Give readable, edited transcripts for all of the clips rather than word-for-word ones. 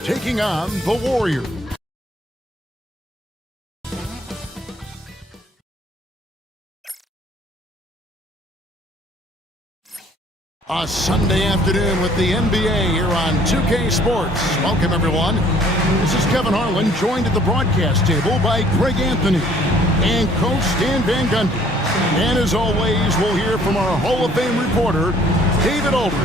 taking on the Warriors. A Sunday afternoon with the NBA here on 2K Sports. Welcome, everyone. This is Kevin Harlan, joined at the broadcast table by Greg Anthony and Coach Stan Van Gundy. And as always, we'll hear from our Hall of Fame reporter, David Aldridge.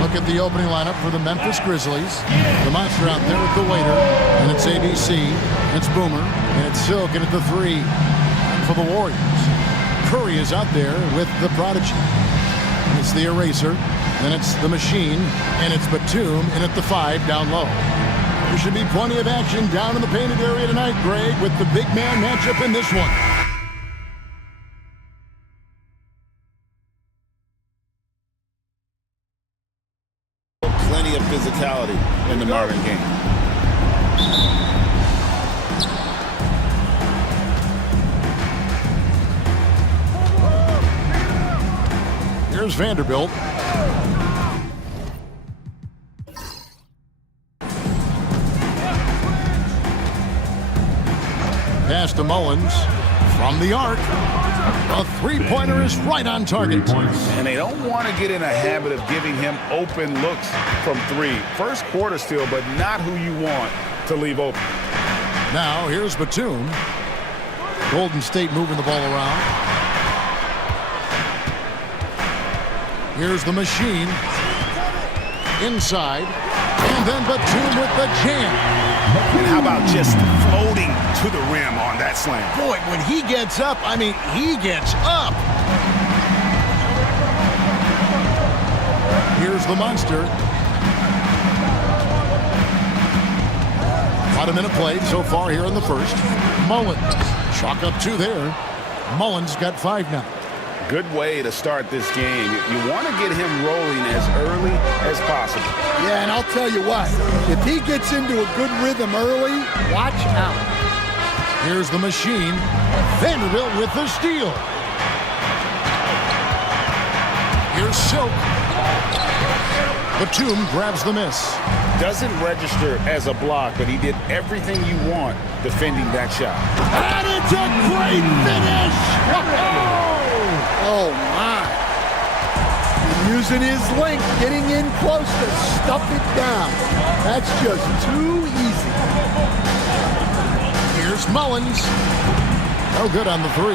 Look at the opening lineup for the Memphis Grizzlies. The monster out there at the waiter, and it's ABC, and it's Boomer, and it's Silk, and at the 3. And for the Warriors, Curry is out there with the Prodigy. And it's the Eraser, then it's the Machine, and it's Batum, and at the 5 down low. There should be plenty of action down in the painted area tonight, Greg, with the big man matchup in this one. Plenty of physicality in the Marvin game. Here's Vanderbilt. Pass to Mullins from the arc. A three-pointer is right on target. And they don't want to get in a habit of giving him open looks from 3. First quarter still, but not who you want to leave open. Now here's Batum. Golden State moving the ball around. Here's the Machine. Inside. And then Batum with the jam. And how about just floating to the rim on that slam? Boy, when he gets up, I mean, he gets up. Here's the monster. About a minute played so far here in the first. Mullins, chalk up 2 there. Mullins got 5 now. Good way to start this game. You want to get him rolling as early as possible. Yeah, and I'll tell you what, if he gets into a good rhythm early, watch out. Here's the Machine. Vanderbilt with the steal. Here's Silk. Batum grabs the miss. Doesn't register as a block, but he did everything you want defending that shot. And it's a great finish! Oh, my. Using his length, getting in close to stuff it down. That's just too easy. Here's Mullins. No good on the 3.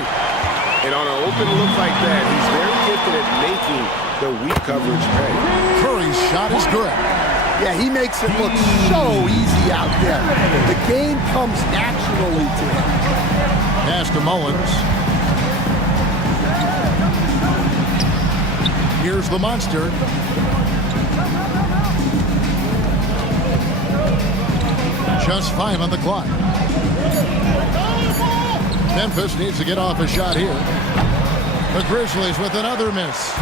And on an open look like that, he's very gifted at making the weak coverage pay. Curry's shot is good. Yeah, he makes it look so easy out there. The game comes naturally to him. Pass to Mullins. Here's the monster. Just 5 on the clock. Memphis needs to get off a shot here. The Grizzlies with another miss.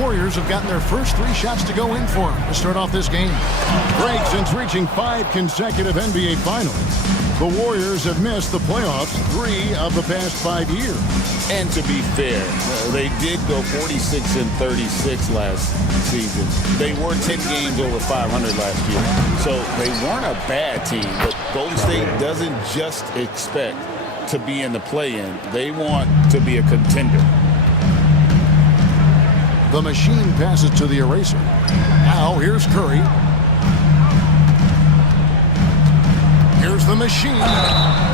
Warriors have gotten their first 3 shots to go in for them to start off this game. Greg, since reaching 5 consecutive NBA Finals, the Warriors have missed the playoffs 3 of the past 5 years. And to be fair, they did go 46-36 last season. They were 10 games over 500 last year. So they weren't a bad team, but Golden State doesn't just expect to be in the play-in. They want to be a contender. The Machine passes to the Eraser. Now here's Curry. Here's the Machine.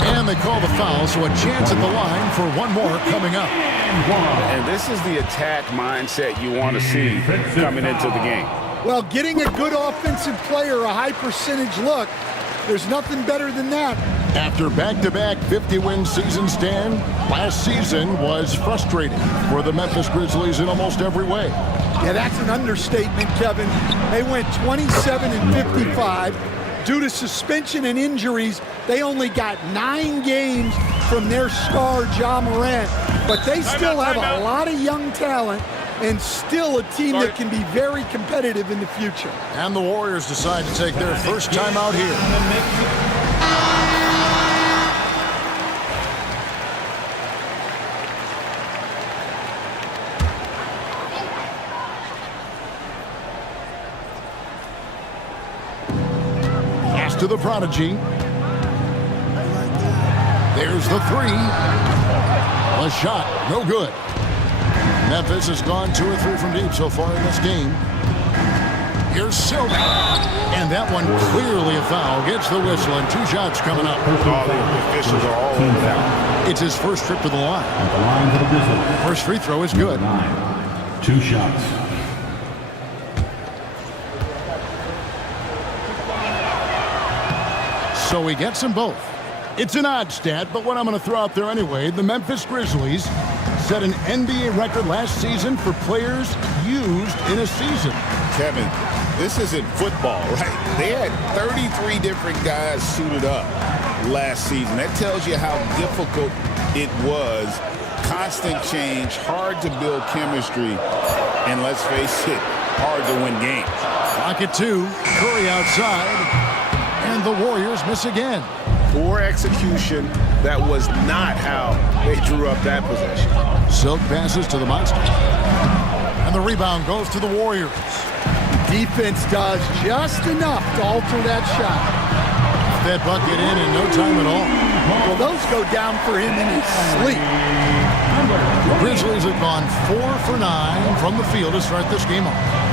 And they call the foul, so a chance at the line for one more coming up. And this is the attack mindset you want to see coming into the game. Well, getting a good offensive player a high percentage look, there's nothing better than that. After back-to-back 50-win seasons, Stan, last season was frustrating for the Memphis Grizzlies in almost every way. Yeah, that's an understatement, Kevin. They went 27-55. Due to suspension and injuries, they only got 9 games from their star, Ja Morant. But they still have a lot of young talent and still a team that can be very competitive in the future. And the Warriors decide to take their first time out here. to the prodigy. There's the three. A shot, no good. Memphis has gone 2 or 3 from deep so far in this game. Here's Silk. And that one clearly a foul. Gets the whistle and 2 shots coming up. All the officials are all over that. It's his first trip to the line. At the line for the Grizzlies. First free throw is good. 2 shots. So he gets them both. It's an odd stat, but what I'm going to throw out there anyway, the Memphis Grizzlies set an NBA record last season for players used in a season. Kevin, this isn't football, right? They had 33 different guys suited up last season. That tells you how difficult it was. Constant change, hard to build chemistry, and let's face it, hard to win games. Lock it 2, Curry outside, and the Warriors miss again. Poor execution. That was not how they drew up that possession. Silk passes to the Monster. And the rebound goes to the Warriors. Defense does just enough to alter that shot. That bucket in no time at all. Well, those go down for him in his sleep. The Grizzlies have gone 4 for 9 from the field to start this game off.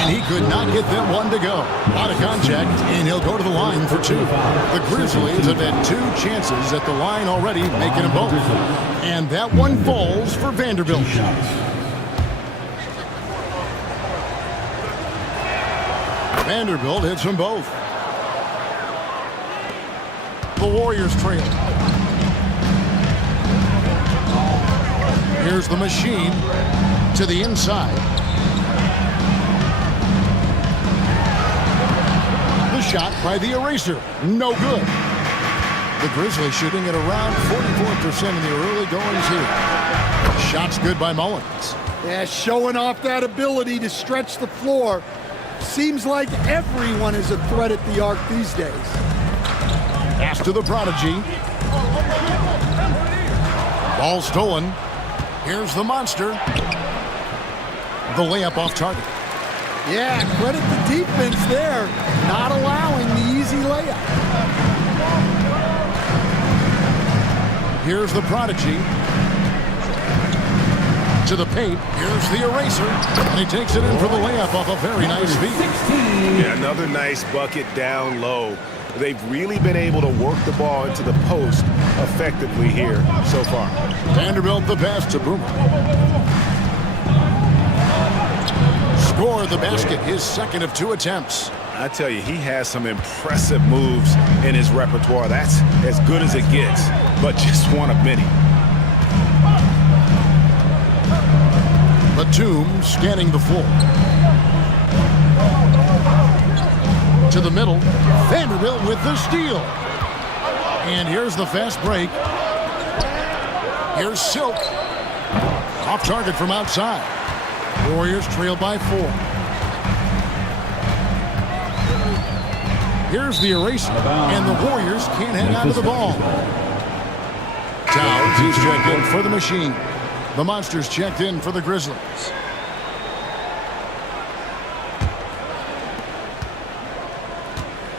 And he could not get that one to go. Out of contact, and he'll go to the line for 2. The Grizzlies have had 2 chances at the line already, making them both. And that one falls for Vanderbilt. Vanderbilt hits them both. The Warriors trail. Here's the machine to the inside. The shot by the eraser. No good. The Grizzlies shooting at around 44% in the early goings here. Shot's good by Mullins. Yeah, showing off that ability to stretch the floor. Seems like everyone is a threat at the arc these days. Pass to the prodigy. Ball stolen. Here's the Monster. The layup off target. Yeah, credit the defense there, not allowing the easy layup. Here's the prodigy. To the paint. Here's the eraser. And he takes it in for the layup off a very nice feed. Yeah, another nice bucket down low. They've really been able to work the ball into the post effectively here so far. Vanderbilt the pass to Boomer. Score the basket, his second of 2 attempts. I tell you, he has some impressive moves in his repertoire. That's as good as it gets, but just one of many. Batum scanning the floor. To the middle. Vanderbilt with the steal. And here's the fast break. Here's Silk. Off target from outside. Warriors trail by 4. Here's the eraser. And the Warriors can't hang on to the ball. Towns, he's checked in for the machine. The Monsters checked in for the Grizzlies.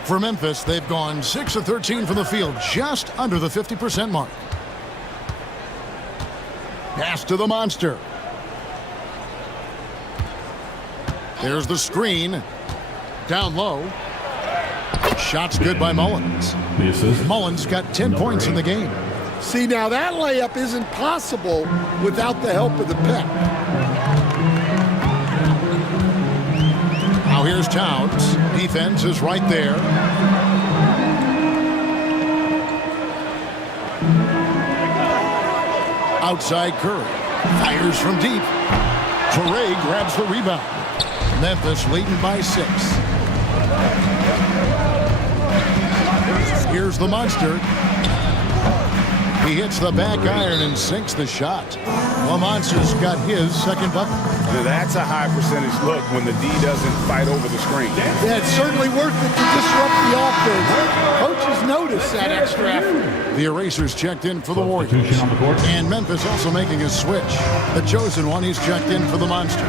For Memphis, they've gone 6 of 13 from the field, just under the 50% mark. Pass to the Monster. There's the screen. Down low. Shot's good by Mullins. Mullins got 10 points in the game. See, now that layup isn't possible without the help of the pick. Now here's Towns. Defense is right there. Outside Curry. Fires from deep. Toure grabs the rebound. Memphis leading by 6. Here's the Monster. He hits the back iron and sinks the shot. The Monster's got his second bucket. That's a high percentage look when the D doesn't fight over the screen. Yeah, it's certainly worth it to disrupt the offense. Coaches notice that extra effort. The erasers checked in for the Warriors. And Memphis also making a switch. The chosen one, he's checked in for the Monster.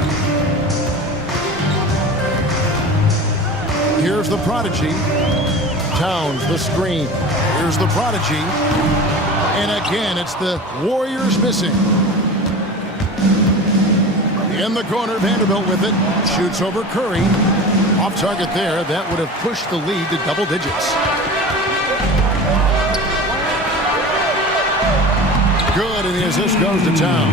Here's the prodigy. Towns, the screen. Here's the prodigy. And again, it's the Warriors missing. In the corner, Vanderbilt with it. Shoots over Curry. Off target there. That would have pushed the lead to double digits. Good, and the assist goes to Town.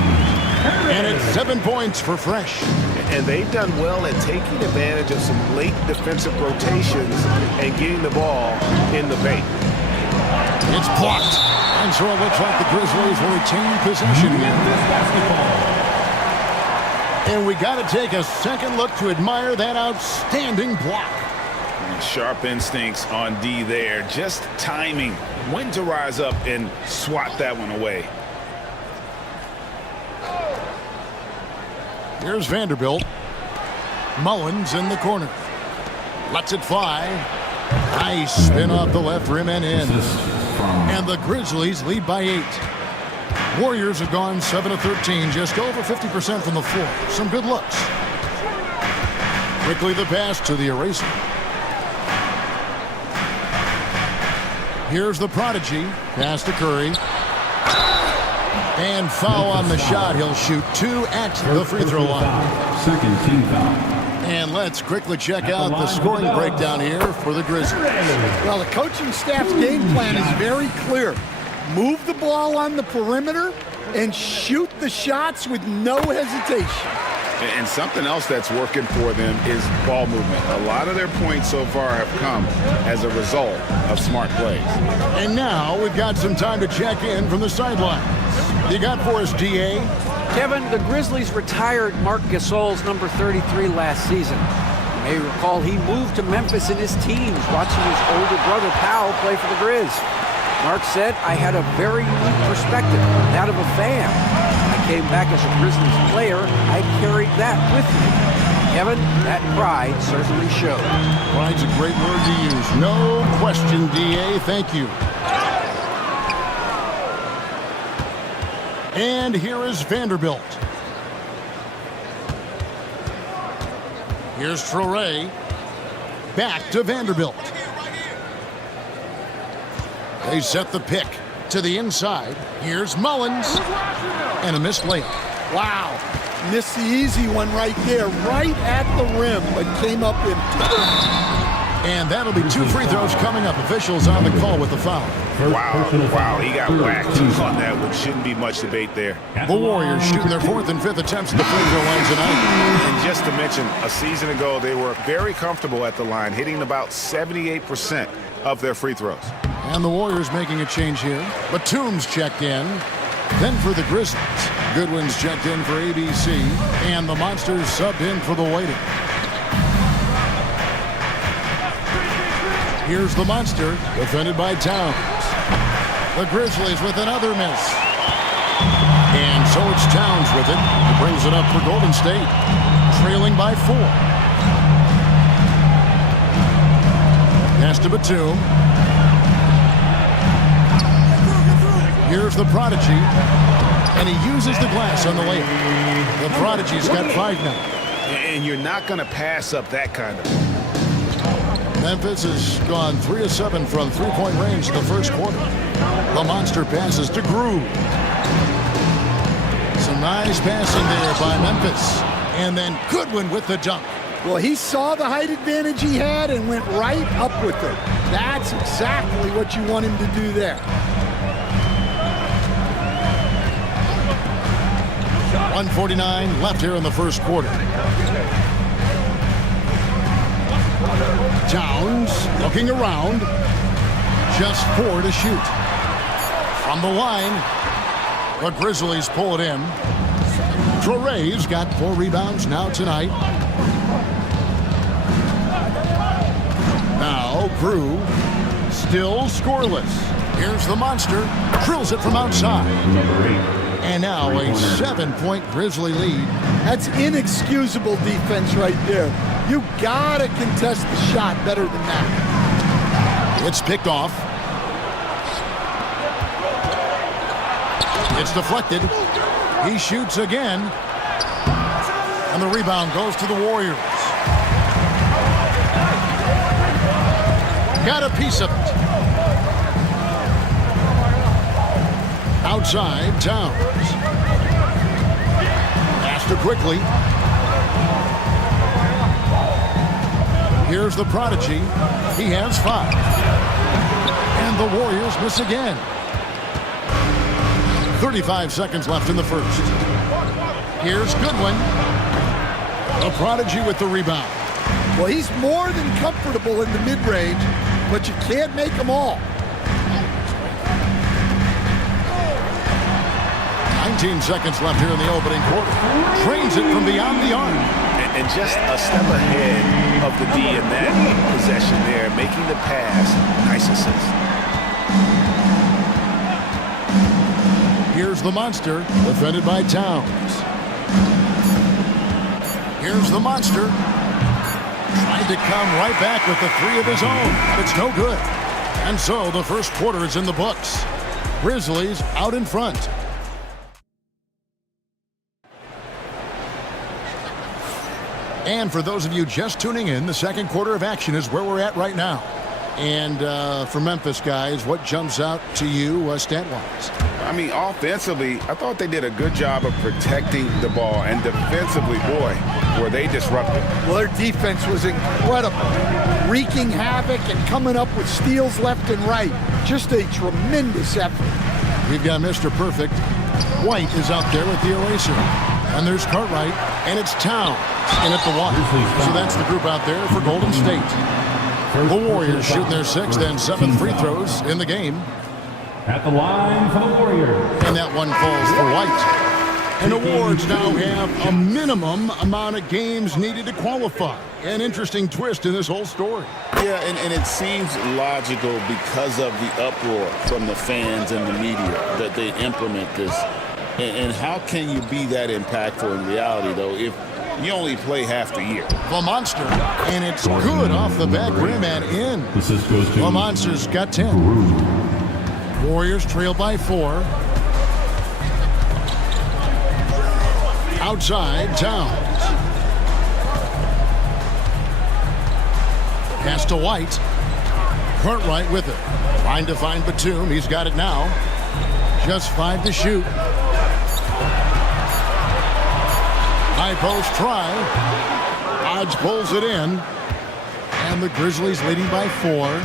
And it's 7 points for Fresh. And they've done well at taking advantage of some late defensive rotations and getting the ball in the paint. It's blocked. And so it looks like the Grizzlies will retain possession here. And we got to take a second look to admire that outstanding block. Sharp instincts on D there. Just timing when to rise up and swat that one away. Here's Vanderbilt. Mullins in the corner. Lets it fly. Nice spin off the left rim and in. And the Grizzlies lead by 8. Warriors have gone 7 of 13, just over 50% from the floor. Some good looks. Quickly the pass to the eraser. Here's the prodigy. Pass to Curry. And foul on the shot. He'll shoot 2 at the free throw line. Second team foul. And let's quickly check out the scoring breakdown here for the Grizzlies. Well, the coaching staff's game plan is very clear. Move the ball on the perimeter and shoot the shots with no hesitation. And something else that's working for them is ball movement. A lot of their points so far have come as a result of smart plays. And now we've got some time to check in from the sidelines. You got for us, DA? Kevin, the Grizzlies retired Marc Gasol's number 33 last season. You may recall he moved to Memphis in his teens, watching his older brother Powell play for the Grizz. Mark said, "I had a very unique perspective, that of a fan. I came back as a Grizzlies player. I carried that with me." Kevin, that pride certainly showed. Pride's a great word to use. No question, DA. Thank you. And here is Vanderbilt. Here's Traore. Back to Vanderbilt. They set the pick to the inside. Here's Mullins. And a missed layup. Wow. Missed the easy one right there, right at the rim, but came up empty. And that'll be 2 free throws coming up. Officials on the call with the foul. Wow, he got whacked on that, which shouldn't be much debate there. The Warriors shooting their 4th and 5th attempts at the free throw line tonight. And just to mention, a season ago, they were very comfortable at the line, hitting about 78% of their free throws. And the Warriors making a change here. Batum's checked in. Then for the Grizzlies, Goodwin's checked in for ABC. And the Monsters subbed in for the waiting. Here's the Monster, defended by Towns. The Grizzlies with another miss. And so it's Towns with it. He brings it up for Golden State, trailing by 4. Pass to Batum. Here's the prodigy. And he uses the glass on the layup. The prodigy's got 5 now. And you're not going to pass up that kind of. Memphis has gone 3 of 7 from three-point range in the first quarter. The Monster passes to Groove. Some nice passing there by Memphis. And then Goodwin with the dunk. Well, he saw the height advantage he had and went right up with it. That's exactly what you want him to do there. 1:49 left here in the first quarter. Towns looking around. Just 4 to shoot. From the line, the Grizzlies pull it in. Traore's got 4 rebounds now tonight. Now Crew still scoreless. Here's the Monster. Drills it from outside. And now a 7-point Grizzly lead. That's inexcusable defense right there. You gotta contest the shot better than that. It's picked off. It's deflected. He shoots again. And the rebound goes to the Warriors. got a piece of it. Outside, Towns. Pass to quickly. Here's the prodigy. He has 5. And the Warriors miss again. 35 seconds left in the first. Here's Goodwin. The prodigy with the rebound. Well, he's more than comfortable in the mid-range, but you can't make them all. 19 seconds left here in the opening quarter. Trains it from beyond the arc. And just a step ahead of the D in that possession there, making the pass. Nice assist. Here's the monster, defended by Towns. Here's the monster. Trying to come right back with the 3 of his own. It's no good. And so the first quarter is in the books. Grizzlies out in front. And for those of you just tuning in, the second quarter of action is where we're at right now. And for Memphis, guys, what jumps out to you stat-wise? I mean, offensively, I thought they did a good job of protecting the ball. And defensively, boy, were they disruptive. Well, their defense was incredible. Wreaking havoc and coming up with steals left and right. Just a tremendous effort. We've got Mr. Perfect. White is out there with the eraser. And there's Cartwright, and it's Towns in at the 1. So that's the group out there for Golden State. The Warriors shooting their 6th and 7th free throws in the game. At the line for the Warriors. And that one falls for White. And awards now have a minimum amount of games needed to qualify. An interesting twist in this whole story. Yeah, and it seems logical because of the uproar from the fans and the media that they implement this. And how can you be that impactful in reality, though, if you only play half the year? The monster, and it's good off the back rim and in. The monster's got 10. Warriors trail by 4. Outside, Towns. Pass to White. Cartwright with it. Trying to find Batum. He's got it now. Just 5 to shoot. High post try. Hodge pulls it in. And the Grizzlies leading by 4.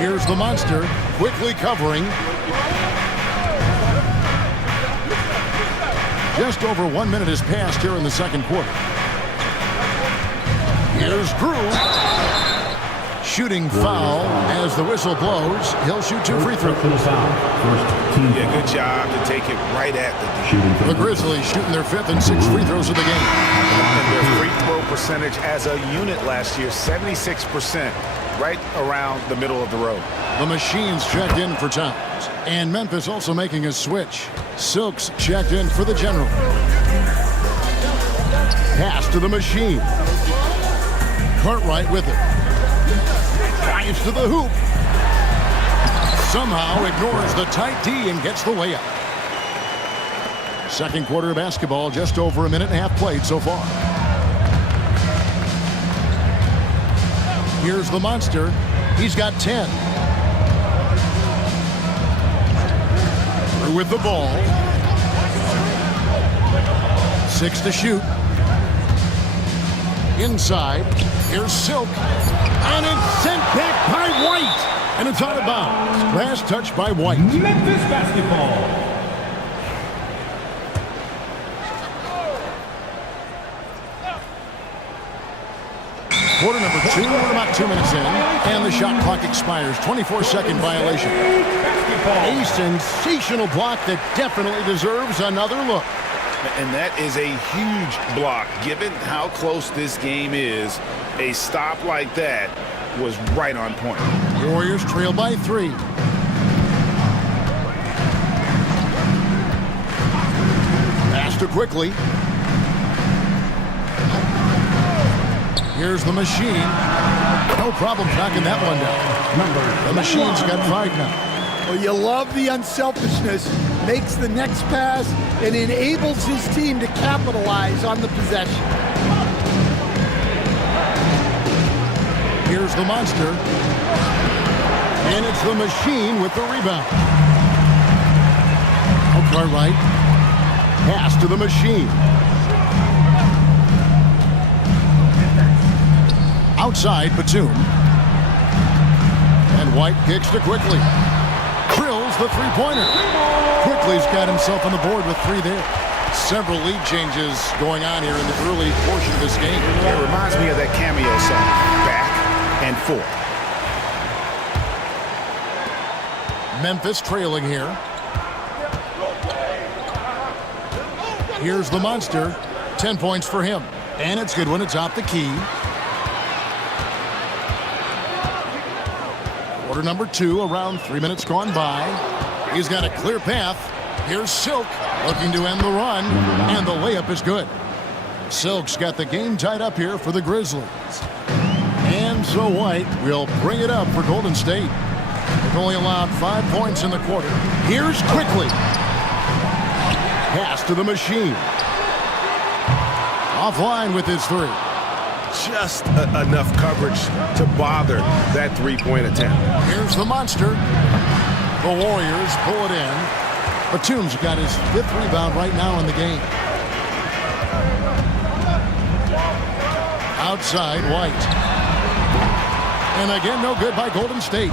Here's the monster. Quickly covering. Just over 1 minute has passed here in the second quarter. Here's Drew. Shooting foul as the whistle blows. He'll shoot 2 free throws. Yeah, good job to take it right at the D. The Grizzlies shooting their 5th and 6th free throws of the game. And their free throw percentage as a unit last year, 76%, right around the middle of the road. The Machines checked in for Towns. And Memphis also making a switch. Silks checked in for the General. Pass to the Machine. Cartwright with it. Drives to the hoop. Somehow ignores the tight D and gets the layup. Second quarter of basketball, just over a minute and a half played so far. Here's the monster. He's got 10. Through with the ball. 6 to shoot. Inside. Here's Silk. And it's sent back by White. And it's out of bounds. Last touch by White. Memphis basketball. Quarter number 2, we're about 2 minutes in, and the shot clock expires. 24-second violation. A sensational block that definitely deserves another look. And that is a huge block. Given how close this game is, a stop like that was right on point. Warriors trail by 3. Pass to quickly. Here's the Machine. No problem knocking that one down. The Machine's got 5 now. Well, you love the unselfishness. Makes the next pass and enables his team to capitalize on the possession. Here's the monster. And it's the machine with the rebound. Okay, right. Pass to the machine. Outside, Batum. And White kicks to Quickly. Drills the three-pointer. Quickly's got himself on the board with 3 there. Several lead changes going on here in the early portion of this game. It reminds me of that cameo song, Back and Forth. Memphis trailing here. Here's the monster. 10 points for him. And it's good when it's out the key. Quarter number 2, around 3 minutes gone by. He's got a clear path. Here's Silk looking to end the run, and the layup is good. Silk's got the game tied up here for the Grizzlies. And so White will bring it up for Golden State. They've only allowed 5 points in the quarter. Here's Quickly. Pass to the machine. Offline with his 3. Just enough coverage to bother that three-point attempt. Here's the monster. The Warriors pull it in. Batum's got his 5th rebound right now in the game. Outside, White. And again, no good by Golden State.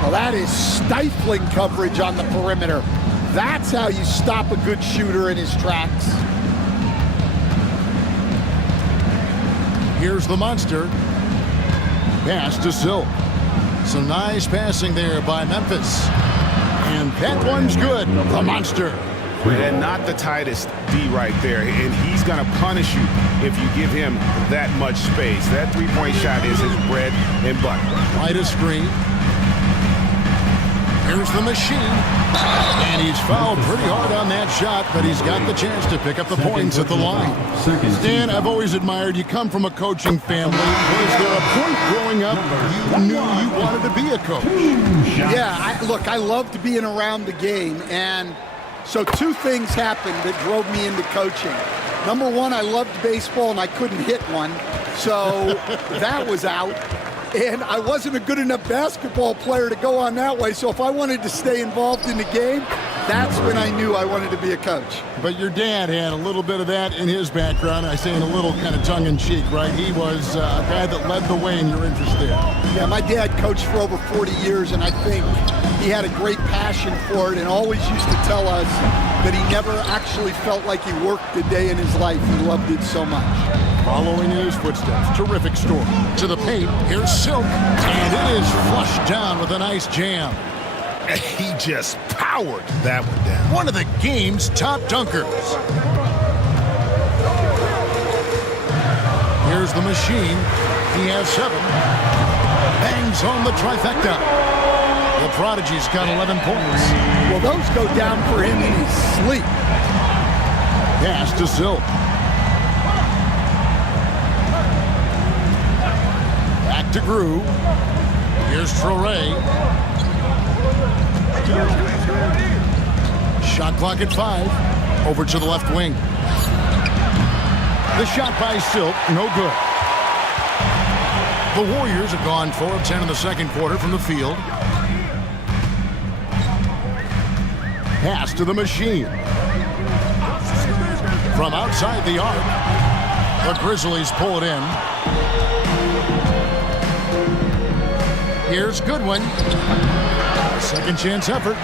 Well, that is stifling coverage on the perimeter. That's how you stop a good shooter in his tracks. Here's the monster. Pass to Silk. Some nice passing there by Memphis. And that one's good. The monster. And not the tightest D right there. And he's going to punish you if you give him that much space. That three-point shot is his bread and butter. Right a screen. Here's the machine. And he's fouled pretty hard on that shot, but he's got the chance to pick up the points at the line. Stan, I've always admired you. Come from a coaching family. Was there a point growing up you knew you wanted to be a coach? Yeah, look, I loved being around the game, and so 2 things happened that drove me into coaching. Number 1, I loved baseball, and I couldn't hit one, so that was out. And I wasn't a good enough basketball player to go on that way, so if I wanted to stay involved in the game, that's when I knew I wanted to be a coach. But your dad had a little bit of that in his background. I say in a little kind of tongue-in-cheek, right? He was a guy that led the way in your interest there. Yeah, my dad coached for over 40 years, and I think he had a great passion for it and always used to tell us that he never actually felt like he worked a day in his life. He loved it so much. Following in his footsteps, terrific story. To the paint, here's Silk, and it is flushed down with a nice jam. He just powered that one down. One of the game's top dunkers. Here's the machine. He has 7. Bangs on the trifecta. The Prodigy's got 11 points. Well, those go down for him in his sleep. Pass to Silk. Back to Grew. Here's Traoré. Shot clock at 5. Over to the left wing. The shot by Silk, no good. The Warriors have gone 4 of 10 in the second quarter from the field. Pass to the machine. From outside the arc, the Grizzlies pull it in. Here's Goodwin. Second chance effort.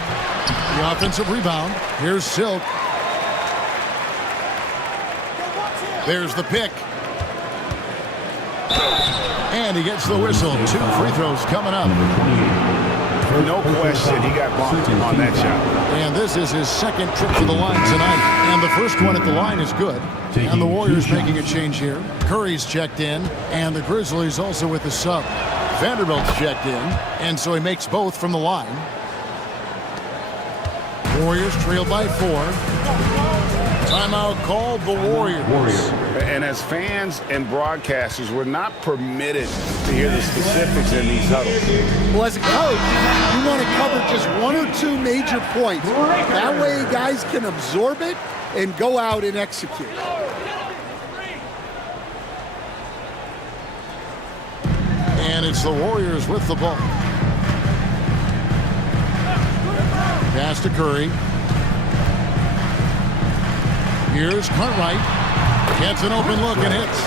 The offensive rebound. Here's Silk. There's the pick. And he gets the whistle. 2 free throws coming up. No question, he got bumped on that shot. And this is his second trip to the line tonight. And the first one at the line is good. And the Warriors making a change here. Curry's checked in, and the Grizzlies also with the sub. Vanderbilt's checked in, and so he makes both from the line. Warriors trail by 4. Timeout called the Warriors. And as fans and broadcasters, we're not permitted to hear the specifics in these huddles. Well, as a coach, you want to cover just 1 or 2 major points. That way guys can absorb it and go out and execute. And it's the Warriors with the ball. Pass to Curry. Here's Cartwright. Gets an open look and hits.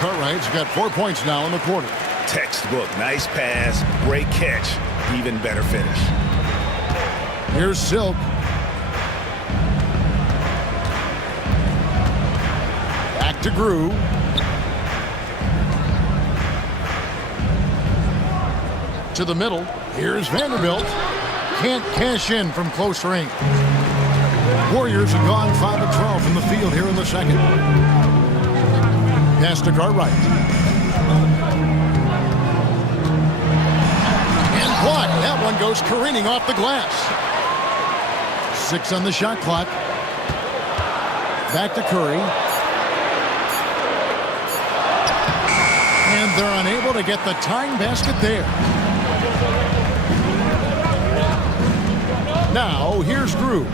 Cartwright's got 4 points now in the quarter. Textbook. Nice pass. Great catch. Even better finish. Here's Silk. Back to Grew. To the middle. Here's Vanderbilt. Can't cash in from close range. Warriors have gone 5 of 12 from the field here in the second. Pass to Cartwright. And blocked. That one goes careening off the glass. 6 on the shot clock. Back to Curry. And they're unable to get the tying basket there. Now, here's Grew.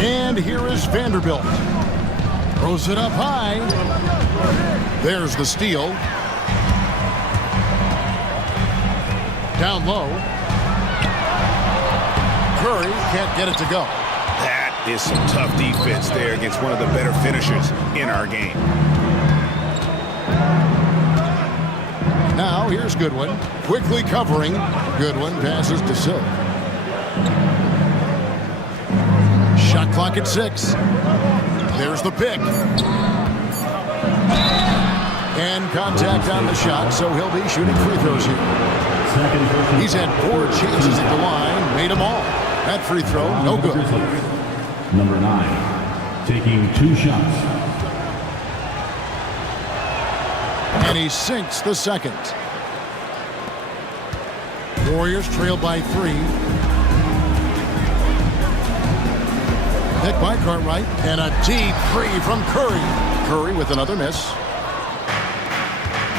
And here is Vanderbilt. Throws it up high. There's the steal. Down low. Curry can't get it to go. That is some tough defense there against one of the better finishers in our game. Now, here's Goodwin. Quickly covering. Goodwin passes to Silk. Shot clock at 6. There's the pick. And contact on the shot, so he'll be shooting free throws here. He's had 4 chances at the line, made them all. That free throw, no good. Number 9, taking 2 shots. And he sinks the second. Warriors trail by 3. Pick by Cartwright. And a deep 3 from Curry. Curry with another miss.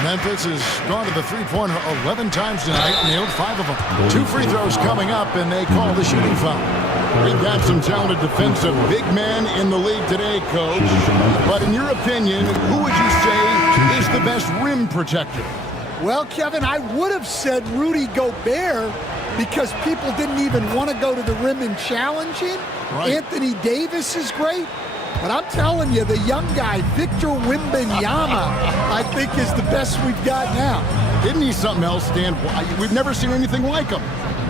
Memphis has gone to the three-pointer 11 times tonight, nailed 5 of them. 2 free throws coming up, and they call the shooting foul. We've got some talented defensive big men in the league today, Coach. But in your opinion, who would you say is the best rim protector? Well, Kevin, I would have said Rudy Gobert because people didn't even want to go to the rim and challenge him. Right. Anthony Davis is great. But I'm telling you, the young guy, Victor Wembanyama, I think is the best we've got now. Isn't he something else, Dan? We've never seen anything like him.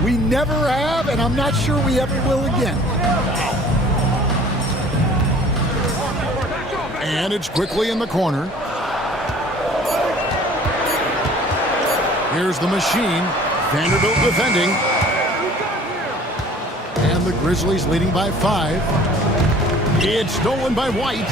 We never have, and I'm not sure we ever will again. And it's quickly in the corner. Here's the machine. Vanderbilt defending. And the Grizzlies leading by 5. It's stolen by White.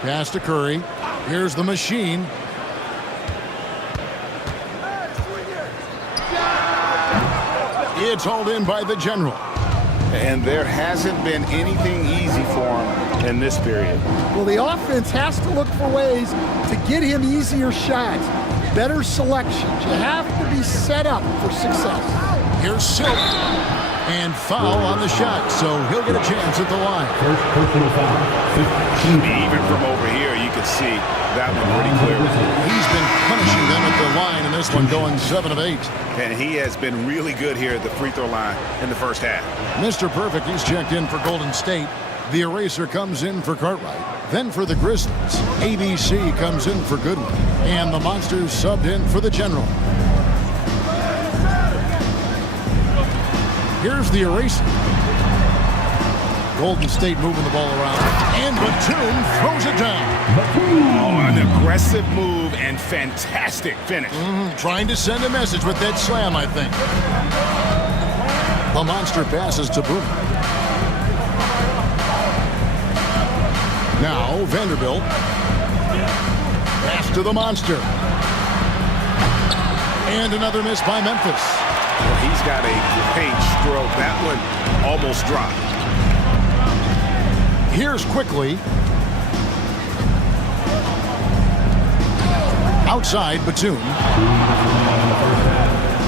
Pass to Curry. Here's the machine. It's hauled in by the General. And there hasn't been anything easy for him in this period. Well, the offense has to look for ways to get him easier shots, better selections. You have to be set up for success. Here's Silk. And foul on the shot, so he'll get a chance at the line. First personal foul. 15. Even from over here, you can see that one pretty clearly. He's been punishing them at the line in this one, going 7 of 8. And he has been really good here at the free throw line in the first half. Mr. Perfect, he's checked in for Golden State. The eraser comes in for Cartwright. Then for the Grizzlies, ABC comes in for Goodwin. And the Monsters subbed in for the General. Here's the eraser. Golden State moving the ball around. And Batum throws it down. Oh, an aggressive move and fantastic finish. Trying to send a message with that slam, I think. The Monster passes to Boom. Now, Vanderbilt. Pass to the Monster. And another miss by Memphis. Well, he's got a great stroke. That one almost dropped. Here's quickly. Outside, Batum.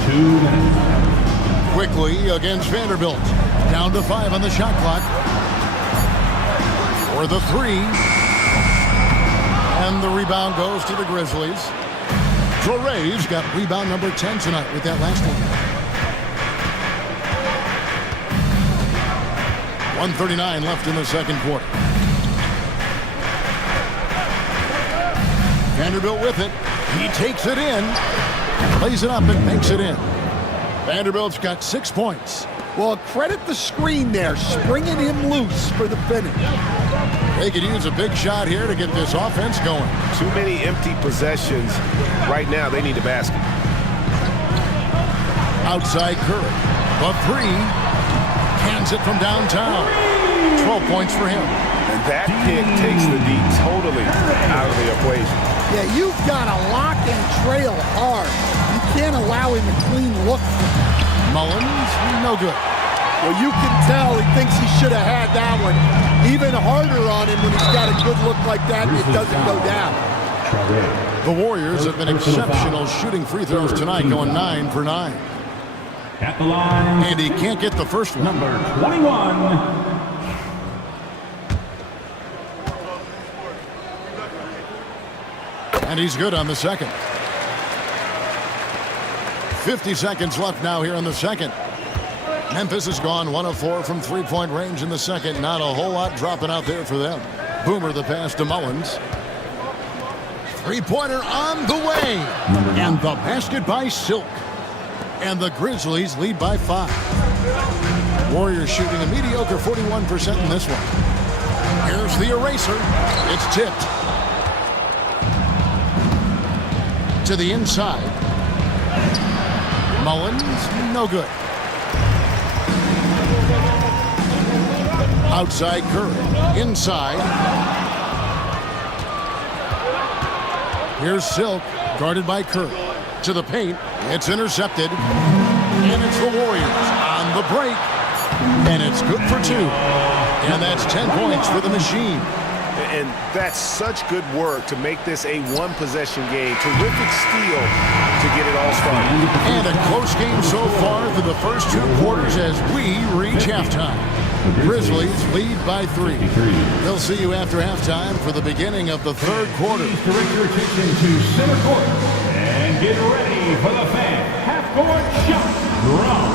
2 minutes. Quickly against Vanderbilt. Down to 5 on the shot clock. For the 3. And the rebound goes to the Grizzlies. Torres got rebound number 10 tonight with that last one. 1:39 left in the second quarter. Vanderbilt with it. He takes it in, plays it up, and makes it in. Vanderbilt's got 6 points. Well, credit the screen there, springing him loose for the finish. They could use a big shot here to get this offense going. Too many empty possessions. Right now, they need a basket. Outside Curry. The three. Cans it from downtown. 12 points for him. And that pick takes the D totally out of the equation. Yeah, you've got to lock and trail hard. You can't allow him a clean look. Mullins, no good. Well, you can tell he thinks he should have had that one. Even harder on him when he's got a good look like that and it doesn't go down. The Warriors have been exceptional shooting free throws tonight, going 9 for 9. At the line. And he can't get the first one. Number 21. And he's good on the second. 50 seconds left now here in the second. Memphis has gone 1 of 4 from three-point range in the second. Not a whole lot dropping out there for them. Boomer the pass to Mullins. Three-pointer on the way. And the basket by Silk. And the Grizzlies lead by 5. Warriors shooting a mediocre 41% in this one. Here's the eraser. It's tipped. To the inside. Mullins, no good. Outside Curry. Inside. Here's Silk, guarded by Curry. To the paint. It's intercepted. And it's the Warriors on the break. And it's good for 2. And that's 10 points for the Machine. And that's such good work to make this a one-possession game. Terrific steal to get it all started. And a close game so far through the first 2 quarters as we reach halftime. Grizzlies lead by 3. They'll see you after halftime for the beginning of the third quarter. Please direct your attention to center court and get ready for the fan half-court shot drum.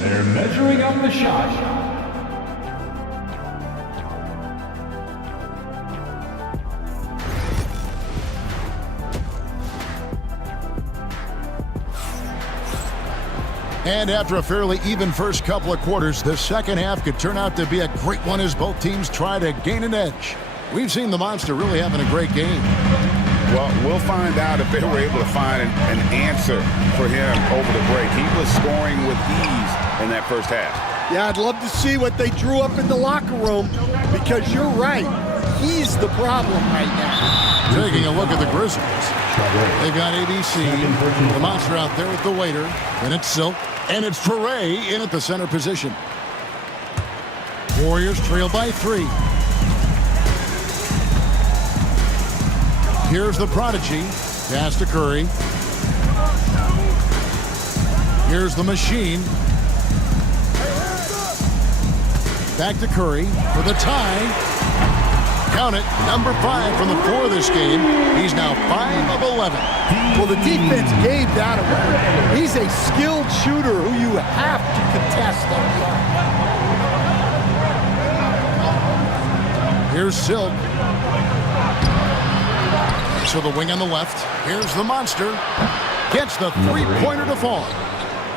They're measuring on the shot. And after a fairly even first couple of quarters, the second half could turn out to be a great one as both teams try to gain an edge. We've seen the Monster really having a great game. Well, we'll find out if they were able to find an answer for him over the break. He was scoring with ease in that first half. Yeah, I'd love to see what they drew up in the locker room because you're right. He's the problem right now. Taking a look at the Grizzlies. They've got ABC, the Monster out there with the waiter, and it's Silk, and it's Torres in at the center position. Warriors trail by 3. Here's the Prodigy, pass to Curry. Here's the Machine. Back to Curry for the tie. Count it, number 5 from the floor this game. He's now 5 of 11. Well, the defense gave that away. He's a skilled shooter who you have to contest that shot. Here's Silk. So the wing on the left. Here's the Monster. Gets the three-pointer to fall.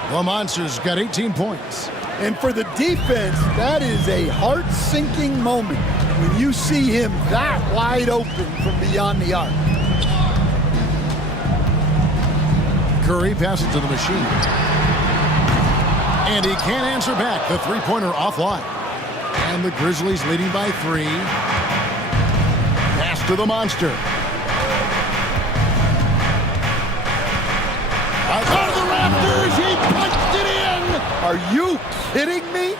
The Monster's got 18 points. And for the defense, that is a heart-sinking moment when you see him that wide open from beyond the arc. Curry passes to the Machine. And he can't answer back. The three-pointer offline. And the Grizzlies leading by 3. Pass to the Monster. Out of the rafters, he punched it in! Are you kidding me?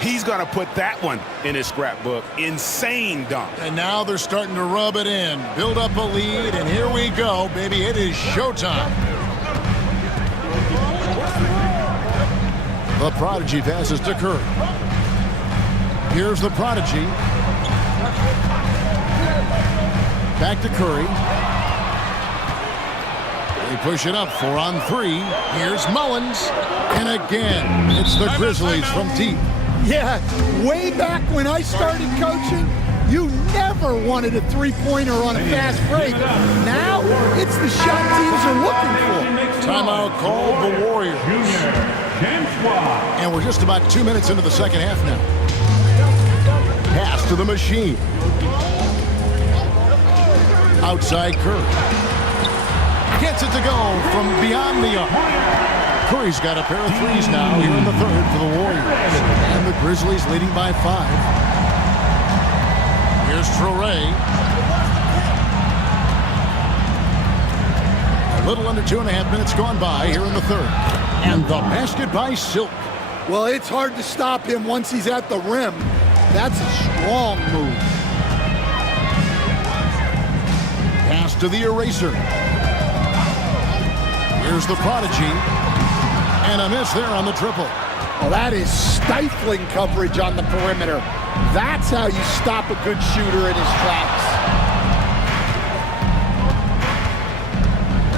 He's going to put that one in his scrapbook. Insane dunk. And now they're starting to rub it in. Build up a lead, and here we go, baby. It is showtime. The Prodigy passes to Curry. Here's the Prodigy. Back to Curry. They push it up 4 on 3. Here's Mullins. And again, it's the Grizzlies from deep. Yeah, way back when I started coaching, you never wanted a three-pointer on a fast break. Now, it's the shot teams are looking for. Timeout called the Warriors. And we're just about 2 minutes into the second half now. Pass to the machine. Outside Curry. Gets it to go from beyond the arc. Curry's got a pair of threes now here in the third for the Warriors. And the Grizzlies leading by 5. Here's Traore. A little under 2.5 minutes gone by here in the third. And the basket by Silk. Well, it's hard to stop him once he's at the rim. That's a strong move. Pass to the eraser. Here's the prodigy. And a miss there on the triple. Well, that is stifling coverage on the perimeter. That's how you stop a good shooter in his tracks.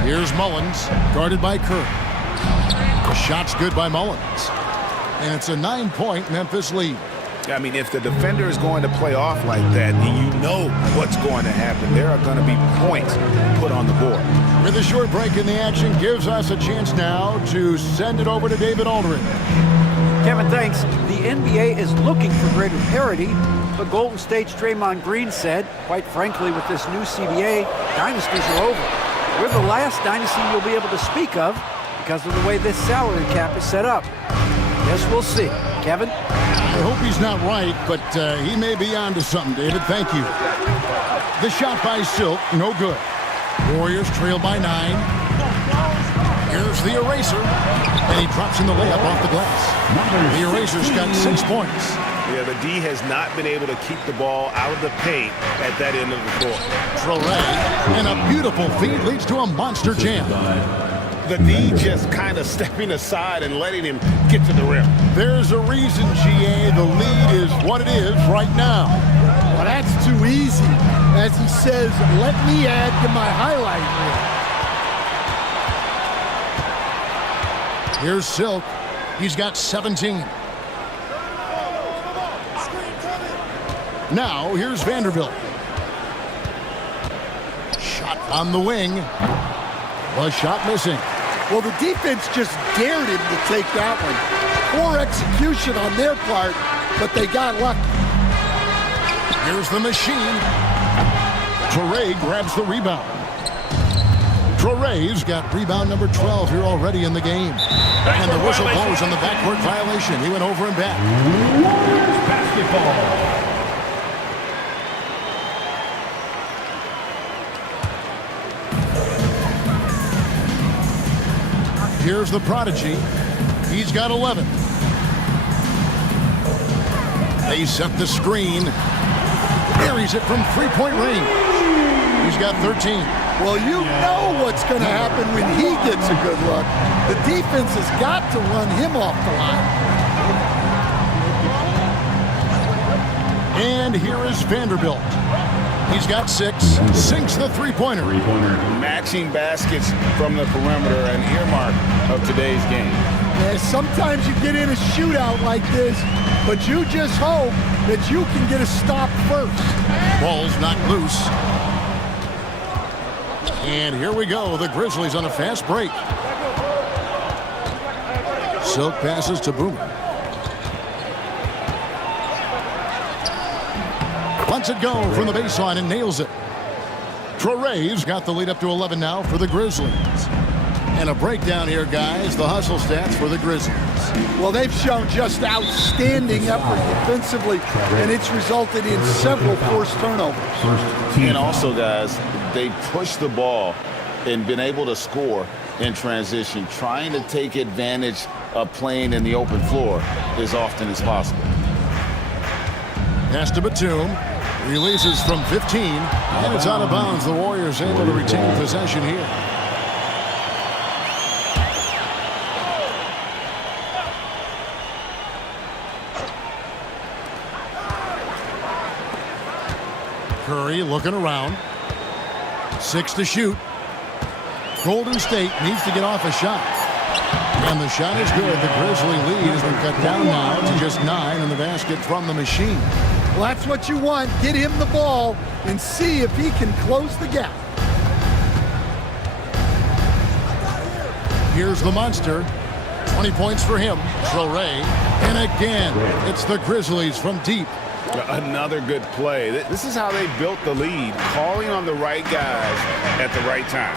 Here's Mullins, guarded by Curry. The shot's good by Mullins. And it's a 9-point Memphis lead. I mean, if the defender is going to play off like that, you know what's going to happen. There are going to be points put on the board. With a short break in the action, gives us a chance now to send it over to David Aldridge. Kevin, thanks. The NBA is looking for greater parity, but Golden State's Draymond Green said, quite frankly, with this new CBA, dynasties are over. We're the last dynasty you'll be able to speak of because of the way this salary cap is set up. Guess we'll see. Kevin? I hope he's not right, but he may be onto something, David. Thank you. The shot by Silk, no good. Warriors trail by 9. Here's the eraser, and he drops in the layup off the glass. The eraser's got 6 points. Yeah, the D has not been able to keep the ball out of the paint at that end of the court. Traore, and a beautiful feed leads to a monster jam. The D just kind of stepping aside and letting him get to the rim. There's a reason, GA, the lead is what it is right now. Well, that's too easy. As he says, let me add to my highlight reel. Here's Silk. He's got 17. Now, here's Vanderbilt. Shot on the wing. The shot missing. Well, the defense just dared him to take that one. Poor execution on their part, but they got lucky. Here's the machine. Traore grabs the rebound. Traore's got rebound number 12 here already in the game. And the whistle blows on the backcourt violation. He went over and back. Warriors basketball. Here's the prodigy. He's got 11. They set the screen. Buries it from three-point range. He's got 13. Well, you know what's going to happen when he gets a good look. The defense has got to run him off the line. And here is Vanderbilt. He's got 6. Sinks the three-pointer. Matching baskets from the perimeter, an earmark of today's game. Yeah, sometimes you get in a shootout like this, but you just hope that you can get a stop first. Ball's not loose. And here we go. The Grizzlies on a fast break. Silk passes to Boomer. Lets it go from the baseline and nails it. Traore's got the lead up to 11 now for the Grizzlies. And a breakdown here, guys. The hustle stats for the Grizzlies. Well, they've shown just outstanding effort defensively, and it's resulted in several forced turnovers. And also, guys, they pushed the ball and been able to score in transition, trying to take advantage of playing in the open floor as often as possible. Pass to Batum. Releases from 15, and it's out of bounds. The Warriors able to retain possession here. Curry looking around. 6 to shoot. Golden State needs to get off a shot. And the shot is good. The Grizzly lead has been cut down now to just 9 in the basket from the machine. Well, that's what you want. Get him the ball and see if he can close the gap. Here's the monster. 20 points for him. Traore. And again, it's the Grizzlies from deep. Another good play. This is how they built the lead, calling on the right guys at the right time.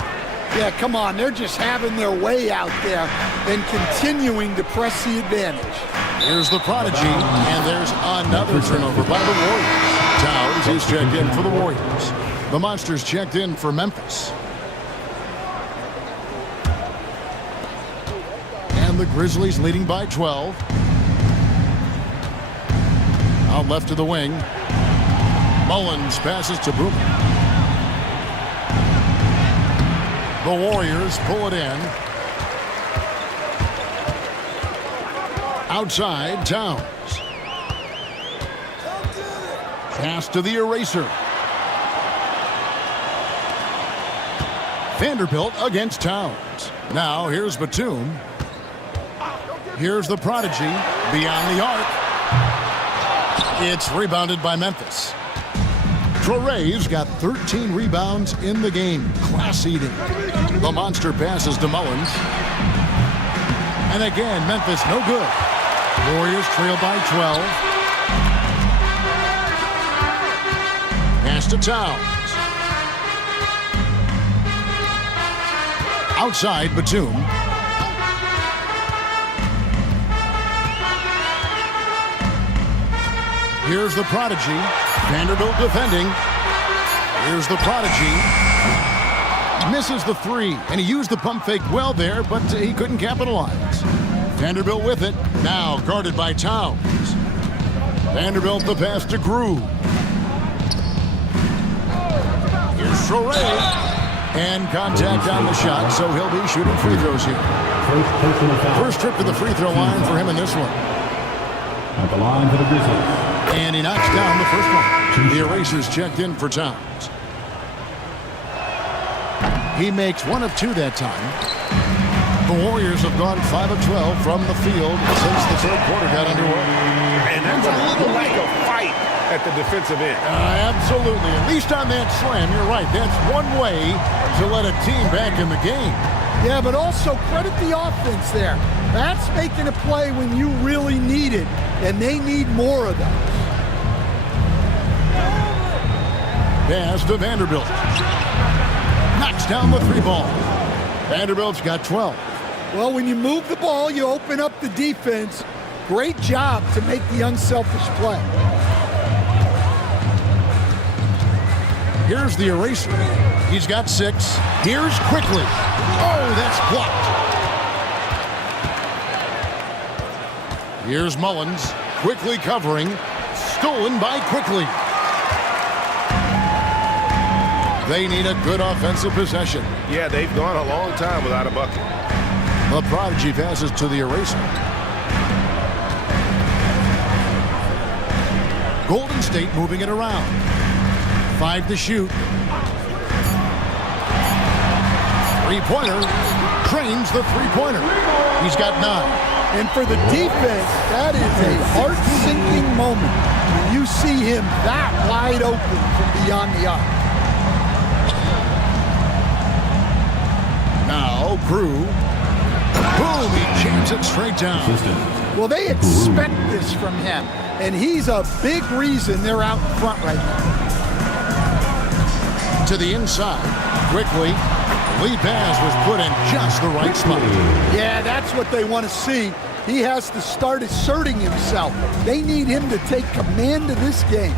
Yeah, come on. They're just having their way out there and continuing to press the advantage. Here's the prodigy, and there's another turnover by the Warriors. Towns, he's checked in for the Warriors. The Monsters checked in for Memphis. And the Grizzlies leading by 12. Out left to the wing. Mullins passes to Boomer. The Warriors pull it in. Outside, Towns. Pass to the eraser. Vanderbilt against Towns. Now here's Batum. Here's the prodigy beyond the arc. It's rebounded by Memphis. Traore's got 13 rebounds in the game. Class eating. The monster passes to Mullins. And again, Memphis no good. Warriors trail by 12. Pass to Towns. Outside, Batum. Here's the prodigy. Vanderbilt defending. Here's the prodigy. Misses the 3, and he used the pump fake well there, but he couldn't capitalize. Vanderbilt with it. Now guarded by Towns. Vanderbilt the pass to Grew. Here's Traore. And contact on the shot, so he'll be shooting free throws here. First trip to the free throw line for him in this one. At the line for the Grizzlies. And he knocks down the first one. The erasers checked in for Towns. He makes 1 of 2 that time. The Warriors have gone 5 of 12 from the field since the third quarter got underway. And that's a little like a fight at the defensive end. Absolutely. At least on that slam, you're right. That's one way to let a team back in the game. Yeah, but also credit the offense there. That's making a play when you really need it, and they need more of those. Pass to Vanderbilt. Knocks down the 3 ball. Vanderbilt's got 12. Well, when you move the ball, you open up the defense. Great job to make the unselfish play. Here's the eraser. He's got 6. Here's Quickly. Oh, that's blocked. Here's Mullins. Quickly covering. Stolen by Quickly. They need a good offensive possession. Yeah, they've gone a long time without a bucket. The prodigy passes to the eraser. Golden State moving it around. 5 to shoot. 3-pointer. Trains the 3-pointer. He's got 9. And for the defense, that is a heart-sinking moment when you see him that wide open from beyond the arc. Now, Crew. Boom, he jams it straight down. Well, they expect this from him, and he's a big reason they're out in front right now. To the inside. Quickly. Lead pass was put in just the right spot. Yeah, that's what they want to see. He has to start asserting himself. They need him to take command of this game.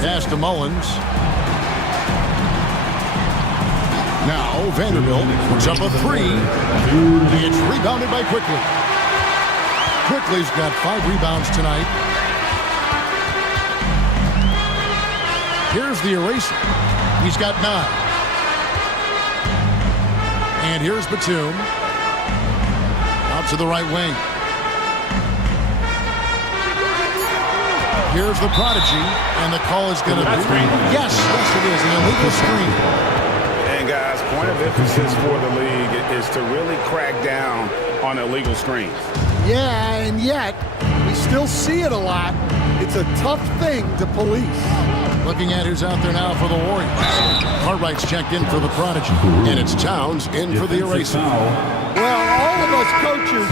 Pass to Mullins. Now Vanderbilt puts up a 3. It's rebounded by Quickly. Quickly's got 5 rebounds tonight. Here's the eraser. He's got 9. And here's Batum. Out to the right wing. Here's the prodigy, and the call is going to be... Yes, it is, an illegal screen. And guys, point of emphasis for the league is to really crack down on illegal screens. Yeah, and yet, we still see it a lot. It's a tough thing to police. Looking at who's out there now for the Warriors. Cartwright's checked in for the prodigy, and it's Towns in for the eraser. Well, all of us coaches,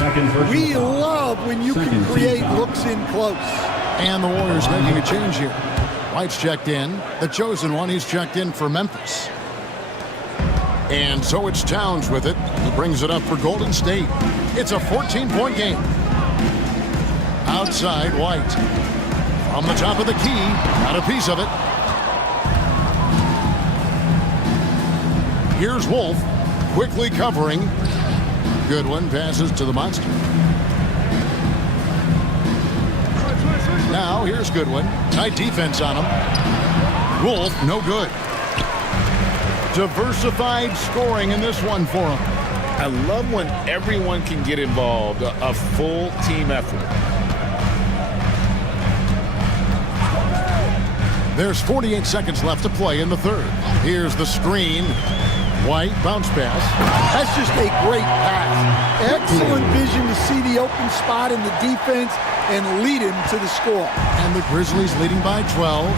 we love when you can create looks in close. And the Warriors making a change here. White's checked in. The chosen one, he's checked in for Memphis. And so it's Towns with it. He brings it up for Golden State. It's a 14-point game. Outside, White. From the top of the key, got a piece of it. Here's Wolf, quickly covering. Goodwin passes to the monster. Now, here's Goodwin. Tight defense on him. Wolf, no good. Diversified scoring in this one for him. I love when everyone can get involved, a full team effort. There's 48 seconds left to play in the third. Here's the screen. White, bounce pass. That's just a great pass. Excellent vision to see the open spot in the defense and lead him to the score. And the Grizzlies leading by 12.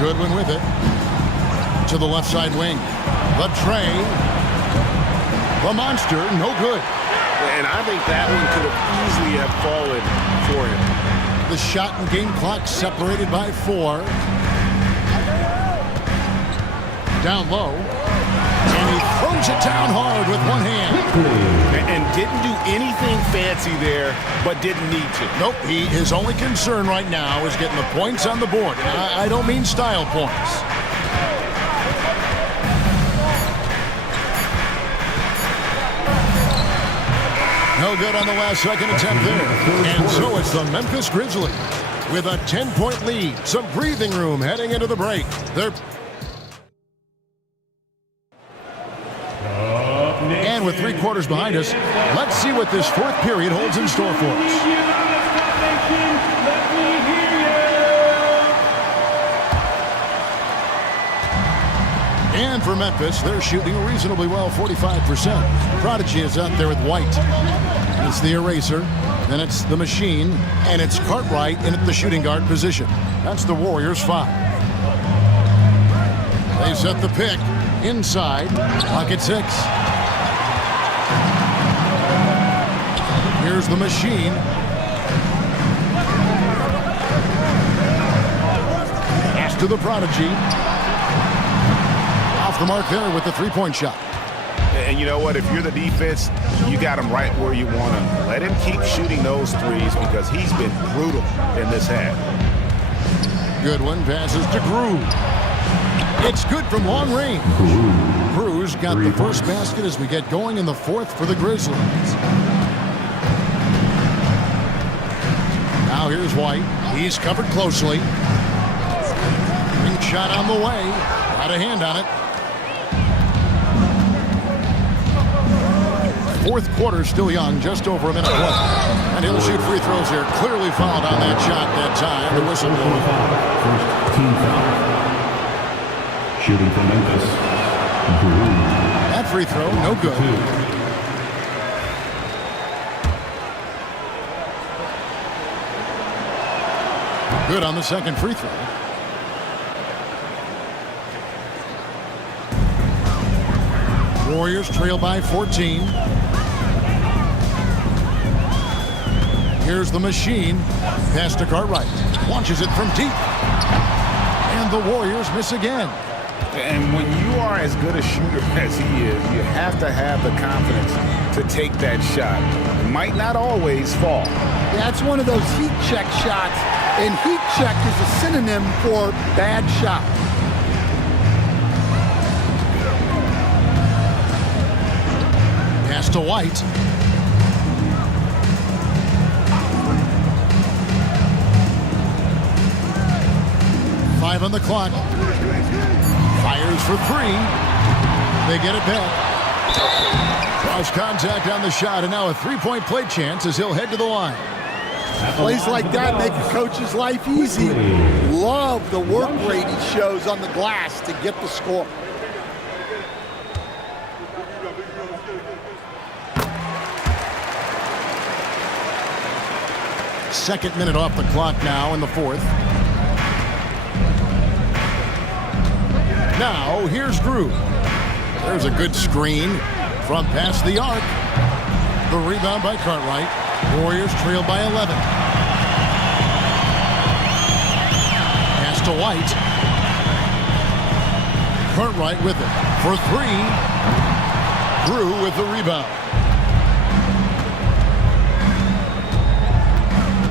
Goodwin with it. To the left side wing. The tray. The monster, no good. And I think that one could have easily have fallen for him. The shot and game clock separated by 4. Down low. And he throws it down hard with one hand. And didn't do anything fancy there, but didn't need to. Nope, his only concern right now is getting the points on the board. And I don't mean style points. No good on the last second attempt there. And so it's the Memphis Grizzlies with a 10-point lead. Some breathing room heading into the break. And with 3 quarters behind us, let's see what this fourth period holds in store for us. And for Memphis, they're shooting reasonably well, 45%. Prodigy is out there with White. It's the eraser, then it's the machine, and it's Cartwright in at the shooting guard position. That's the Warriors' 5. They set the pick inside, pocket 6. Here's the machine. Pass to the prodigy. Off the mark there with the 3-point shot. And you know what? If you're the defense, you got him right where you want him. Let him keep shooting those threes because he's been brutal in this half. Goodwin passes to Grew. It's good from long range. Grew's got the first basket as we get going in the fourth for the Grizzlies. Now here's White. He's covered closely. Big shot on the way. Got a hand on it. Fourth quarter still young, just over a minute left. And he'll shoot free throws here. Clearly fouled on that shot that time. The whistle blows. First team foul. Shooting for Memphis. That free throw, no good. Good on the second free throw. Warriors trail by 14. Here's the machine. Pass to Cartwright. Launches it from deep. And the Warriors miss again. And when you are as good a shooter as he is, you have to have the confidence to take that shot. It might not always fall. That's one of those heat check shots, and heat check is a synonym for bad shot. Pass to White. Five on the clock. Fires for 3. They get it back. Cross contact on the shot, and now a 3-point play chance as he'll head to the line. Plays like that make a coach's life easy. Love the work rate he shows on the glass to get the score. Second minute off the clock now in the fourth. Now, here's Drew. There's a good screen from past the arc. The rebound by Cartwright. Warriors trail by 11. Pass to White. Cartwright with it for three. Drew with the rebound.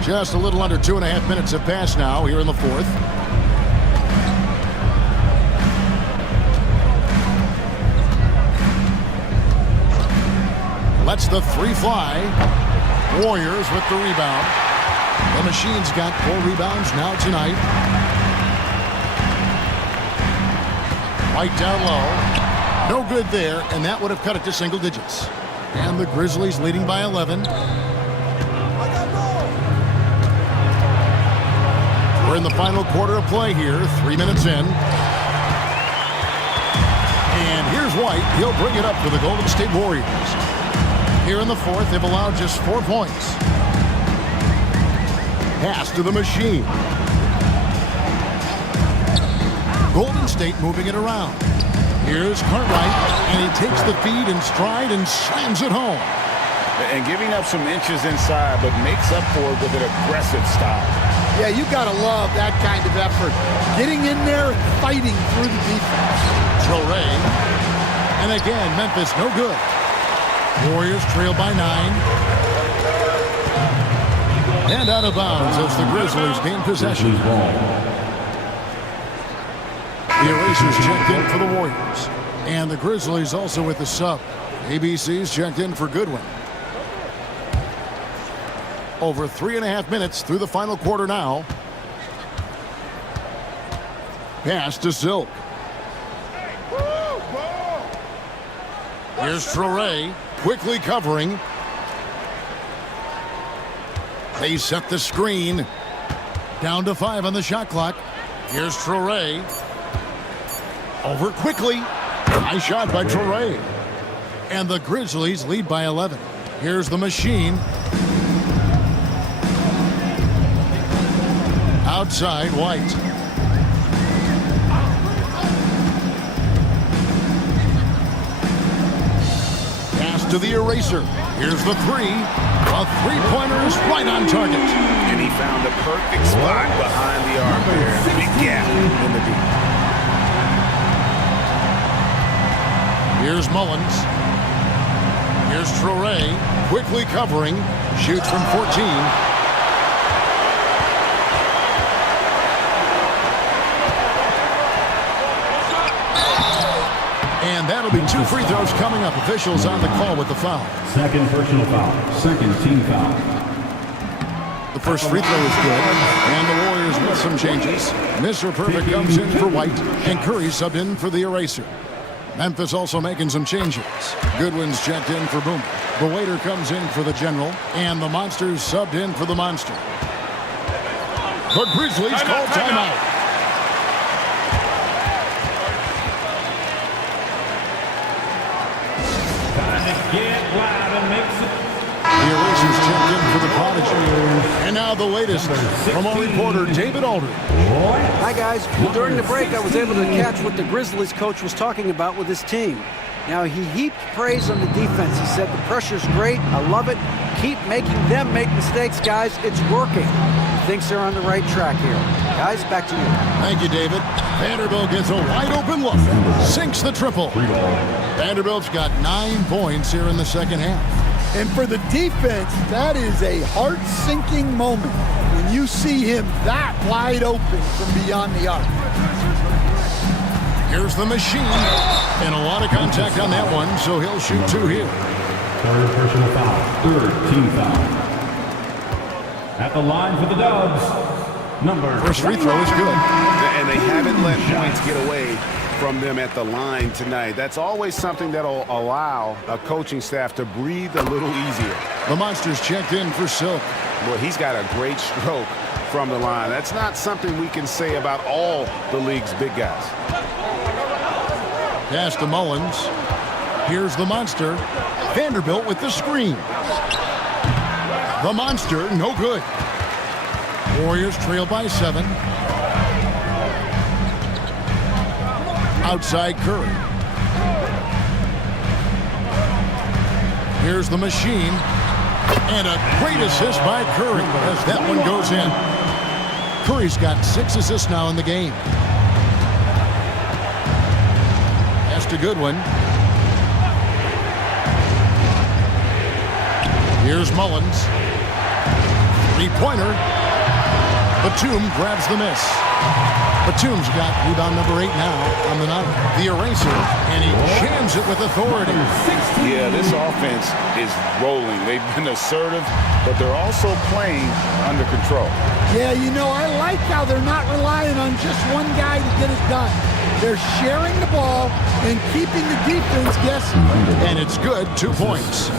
Just a little under 2.5 minutes have passed now here in the fourth. Lets the three fly. Warriors with the rebound. The Machine's got 4 rebounds now tonight. White down low. No good there, and that would have cut it to single digits. And the Grizzlies leading by 11. We're in the final quarter of play here, 3 minutes in. And here's White. He'll bring it up for the Golden State Warriors. Here in the fourth, they've allowed just 4 points. Pass to the Machine. Golden State moving it around. Here's Cartwright, and he takes the feed in stride and slams it home. And giving up some inches inside, but makes up for it with an aggressive style. Yeah, you got to love that kind of effort. Getting in there and fighting through the defense. Torrey. And again, Memphis no good. Warriors trail by 9. And out of bounds as the Grizzlies gain possession. The Erasers checked in for the Warriors. And the Grizzlies also with the sub. ABC's checked in for Goodwin. Over 3.5 minutes through the final quarter now. Pass to Silk. Here's Torrey, quickly covering. They set the screen. Down to 5 on the shot clock. Here's Torrey. Over quickly. Nice shot by Torrey. And the Grizzlies lead by 11. Here's the Machine. Outside, White. Pass to the Eraser. Here's the three. A three-pointer is right on target. And he found the perfect spot behind the arc there. Big gap in the deep. Here's Mullins. Here's Torrey, quickly covering. Shoots from 14. And that'll be 2 free throws coming up. Officials on the call with the foul. Second personal foul. Second team foul. The first free throw is good. And the Warriors with some changes. Mr. Perfect comes in for White. And Curry subbed in for the Eraser. Memphis also making some changes. Goodwin's checked in for Boomer. The Waiter comes in for the General. And the Monsters subbed in for the Monster. The Grizzlies call timeout. The Erasers checked in for the Prodigy. And now the latest from our reporter, David Aldridge. Hi, guys. Well, during the break, I was able to catch what the Grizzlies coach was talking about with his team. Now, he heaped praise on the defense. He said, the pressure's great. I love it. Keep making them make mistakes, guys. It's working. He thinks they're on the right track here. Guys, back to you. Thank you, David. Vanderbilt gets a wide-open look. Sinks the triple. Vanderbilt's got 9 points here in the second half. And for the defense, that is a heart-sinking moment when you see him that wide open from beyond the arc. Here's the Machine. And a lot of contact on that one, so he'll shoot 2 here. Third personal foul. Third team foul. At the line for the Dubs, number First free throw is good. And they haven't let points get away from them at the line tonight. That's always something that'll allow a coaching staff to breathe a little easier. The Monsters checked in for Silk. Well, he's got a great stroke from the line. That's not something we can say about all the league's big guys. Pass to Mullins. Here's the Monster. Vanderbilt with the screen. The Monster, no good. Warriors trail by 7. Outside Curry. Here's the Machine. And a great assist by Curry as that one goes in. Curry's got 6 assists now in the game. Pass to Goodwin. Here's Mullins. Three-pointer. Batum grabs the miss. Batum's got rebound number 8 now on the night. The eraser, and he jams it with authority. Yeah, this offense is rolling. They've been assertive, but they're also playing under control. Yeah, you know, I like how they're not relying on just one guy to get it done. They're sharing the ball and keeping the defense guessing. And it's good, 2 points.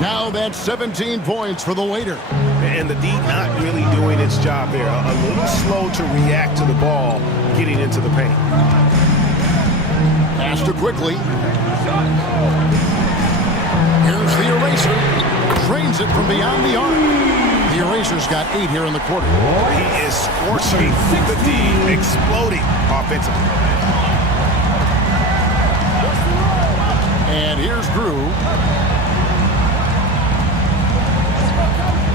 Now that's 17 points for the waiter. And the D not really doing its job there. A little slow to react to the ball getting into the paint. Pass to Quickly. Here's the eraser. Trains it from beyond the arc. The eraser's got 8 here in the quarter. He is scorching the D, exploding offensively. And here's Drew.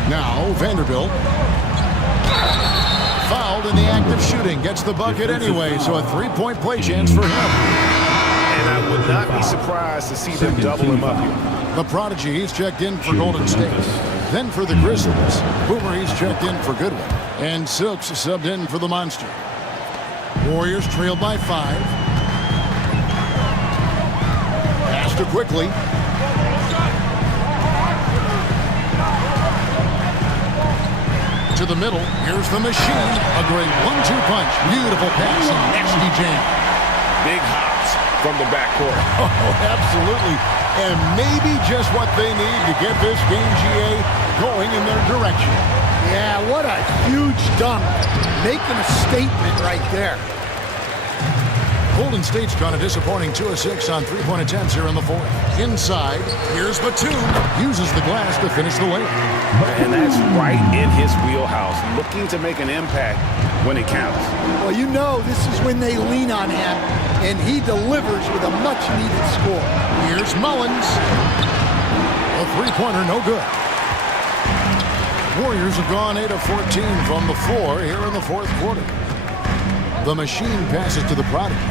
Now Vanderbilt. Fouled in the act of shooting. Gets the bucket anyway, so a 3-point play chance for him. And I would not be surprised to see them double him up here. The Prodigy, he's checked in for Golden State. Then for the Grizzlies, Boomer, he's checked in for Goodwin. And Silks subbed in for the Monster. Warriors trail by 5. Pass to Quickly. To the middle, here's the Machine. A great 1-2 punch. Beautiful pass and nasty jam. Big hops from the backcourt. Oh, absolutely. And maybe just what they need to get this game, GA, going in their direction. Yeah, what a huge dunk. Making a statement right there. Golden State's gone a disappointing 2 of 6 on 3-point attempts here in the 4th. Inside, here's Batum. Uses the glass to finish the layup. And that's right in his wheelhouse. Looking to make an impact when it counts. Well, you know this is when they lean on him, and he delivers with a much-needed score. Here's Mullins. A 3-pointer, no good. Warriors have gone 8 of 14 from the floor here in the 4th quarter. The Machine passes to the Prodigy.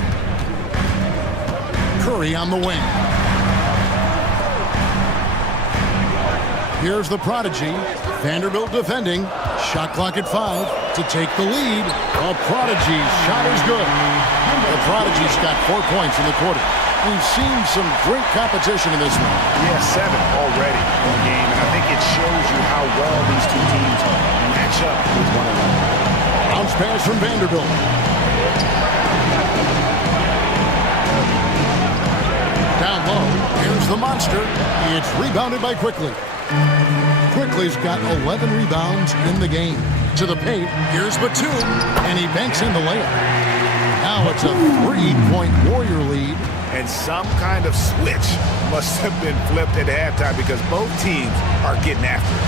Curry on the wing. Here's the Prodigy. Vanderbilt defending. Shot clock at 5 to take the lead. The Prodigy's shot is good. The Prodigy's got 4 points in the quarter. We've seen some great competition in this one. Yeah, 7 already in the game, and I think it shows you how well these two teams match up with one another. Bounce pass from Vanderbilt. Down low, here's the Monster. It's rebounded by Quickly. Quickly's got 11 rebounds in the game. To the paint, here's Batum, and he banks in the layup. Now it's a 3-point Warrior lead. And some kind of switch must have been flipped at halftime because both teams are getting after it.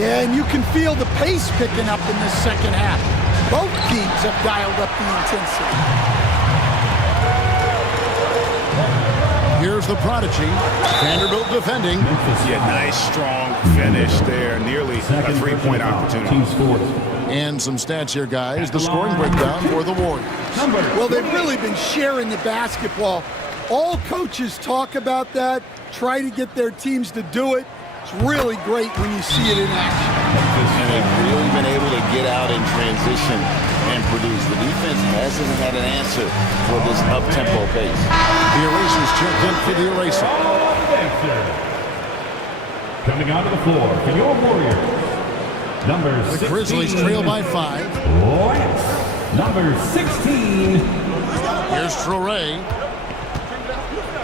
Yeah, and you can feel the pace picking up in this second half. Both teams have dialed up the intensity. Here's the Prodigy. Vanderbilt defending. Yeah, nice, strong finish there. Nearly a 3-point opportunity. And some stats here, guys. The scoring breakdown for the Warriors. Well, they've really been sharing the basketball. All coaches talk about that, try to get their teams to do it. It's really great when you see it in action. And they've really been able to get out in transition and produce. The defense hasn't had an answer for this up-tempo pace. The Erasers checked in for the eraser. Coming onto the floor for your Warriors, number 16. The Grizzlies trail by 5. Lance, number 16. Here's Traore.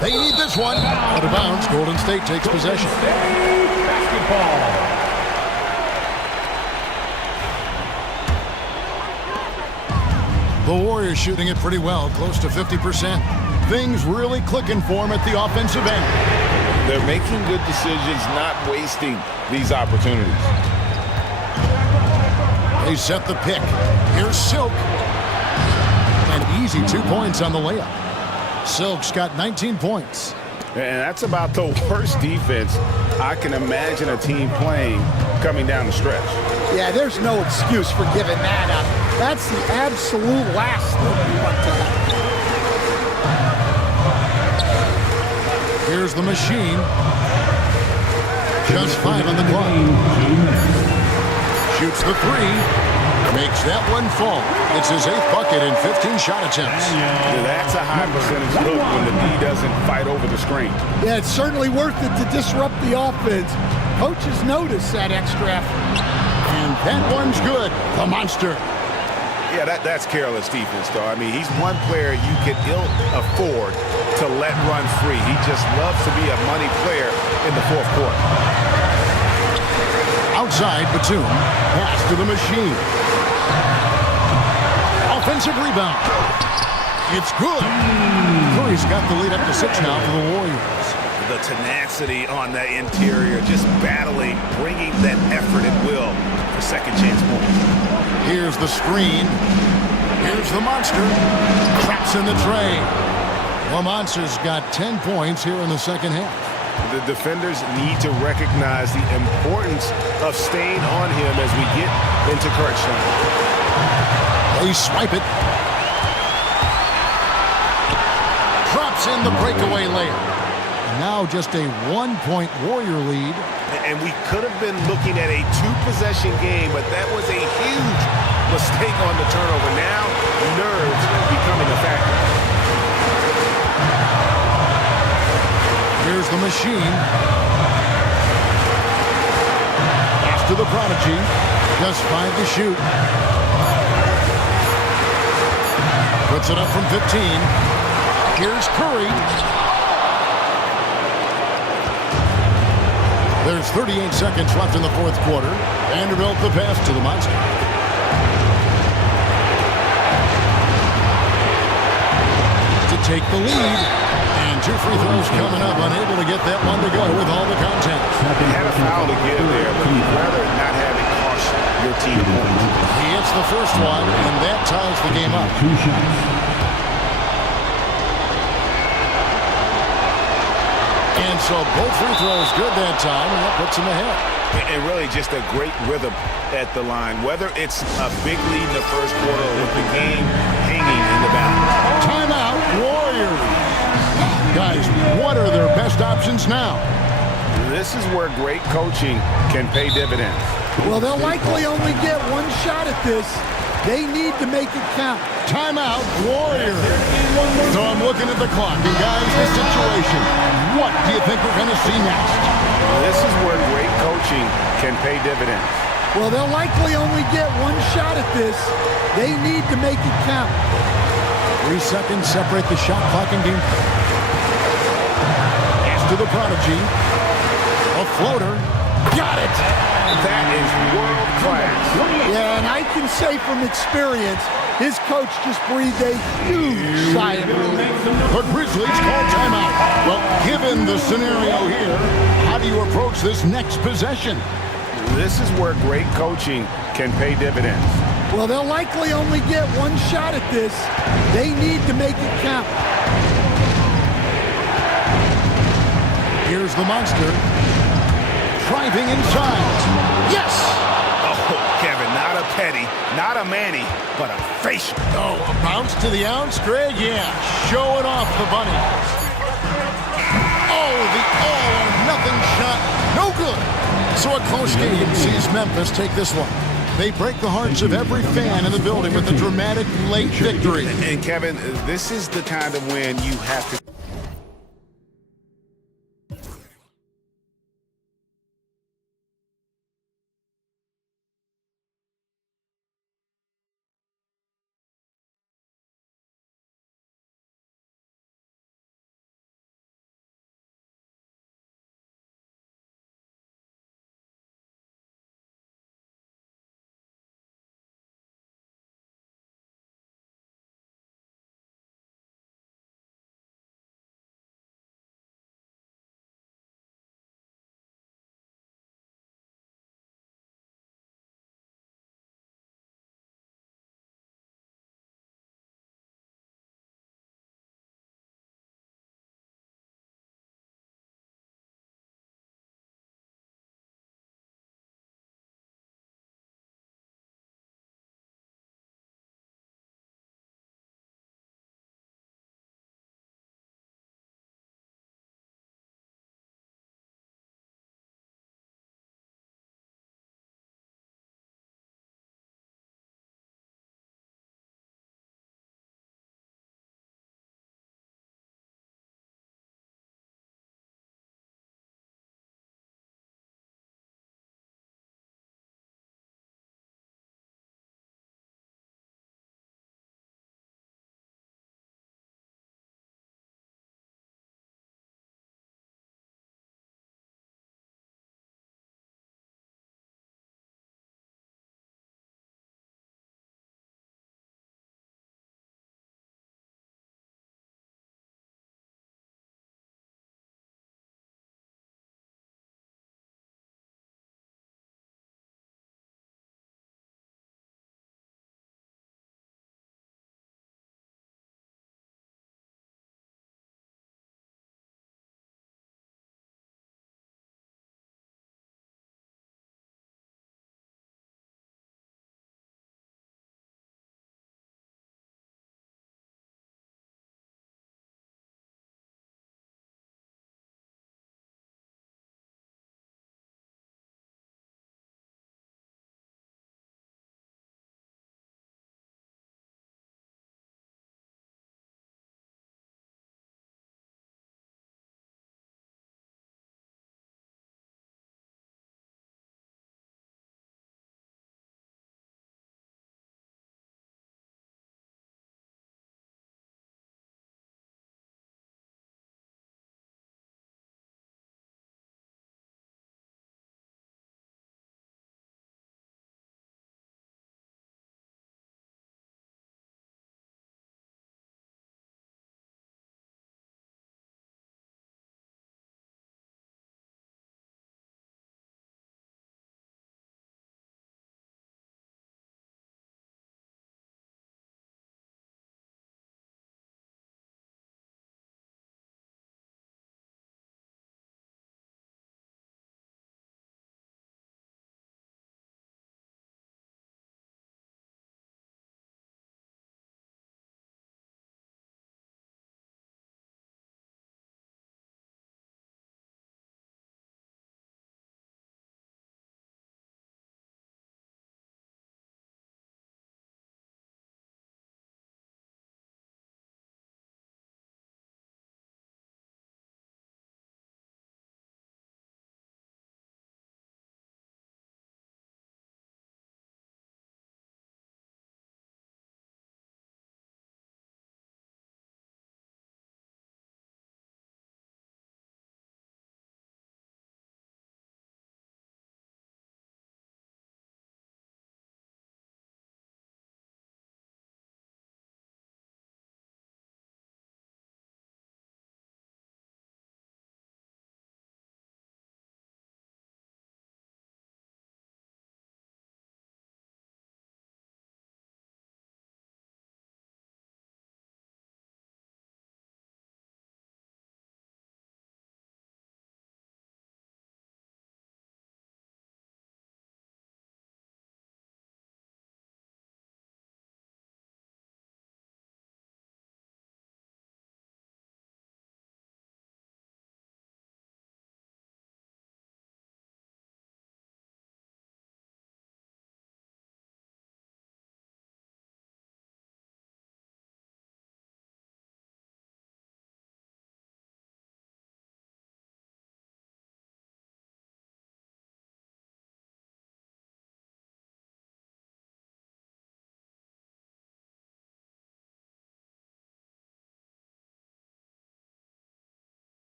They need this one. Out of bounds, Golden State takes possession. State basketball. The Warriors shooting it pretty well, close to 50%. Things really clicking for them at the offensive end. They're making good decisions, not wasting these opportunities. They set the pick. Here's Silk. An easy 2 points on the layup. Silk's got 19 points. And that's about the worst defense I can imagine a team playing coming down the stretch. Yeah, there's no excuse for giving that up. That's the absolute last thing you want to have. Here's the machine. Just 5 on the clock. Shoots the 3. Makes that one fall. It's his 8th bucket in 15 shot attempts. That's a high percentage look when the D doesn't fight over the screen. Yeah, it's certainly worth it to disrupt the offense. Coaches notice that extra effort. And that one's good. The monster. Yeah, that's careless defense, though. I mean, he's one player you can ill afford to let run free. He just loves to be a money player in the fourth quarter. Outside, Batum. Pass to the machine. Offensive rebound. It's good. Curry's got the lead up to 6 now for the Warriors. The tenacity on that interior, just battling, bringing that effort and will for second chance points. Here's the screen. Here's the monster. Traps in the tray. The monster's got 10 points here in the second half. The defenders need to recognize the importance of staying on him as we get into crunch time. They swipe it. Drops in the breakaway layup. Now just a 1-point Warrior lead. And we could have been looking at a 2-possession game, but that was a huge mistake on the turnover. Now, nerves becoming a factor. Here's the machine. Pass to the prodigy. Just 5 to shoot. Puts it up from 15. Here's Curry. There's 38 seconds left in the fourth quarter. Vanderbilt the pass to the monster. To take the lead. And 2 free throws coming up. Unable to get that one to go with all the contact. He had a foul to give there, but you'd rather not have it cost your team points. He hits the first one, and that ties the game up. 2 shots. And so both free throws good that time, and that puts him ahead. And really just a great rhythm at the line, whether it's a big lead in the first quarter or with the game hanging in the balance. Timeout, Warriors. Guys, what are their best options now? This is where great coaching can pay dividends. Well, they'll likely only get one shot at this. They need to make it count. Timeout, Warriors. So I'm looking at the clock, and guys, the situation. What do you think we're going to see next? This is where great coaching can pay dividends. Well, they'll likely only get one shot at this. They need to make it count. 3 seconds separate the shot clock and game. Pass to the prodigy. A floater. Got it. That is world class. Yeah, and I can say from experience, his coach just breathed a huge sigh of relief. The Grizzlies call timeout. Well, given the scenario here, how do you approach this next possession? This is where great coaching can pay dividends. Well, they'll likely only get one shot at this. They need to make it count. Here's the monster. Driving inside. Yes! Oh, Kevin, not a petty, not a Manny, but a facial. Oh, a bounce to the ounce, Greg? Yeah, showing off the bunny. Oh, the all-or-nothing shot. No good. So a close game sees Memphis take this one. They break the hearts of every fan in the building with a dramatic late victory. And Kevin, this is the kind of win you have to...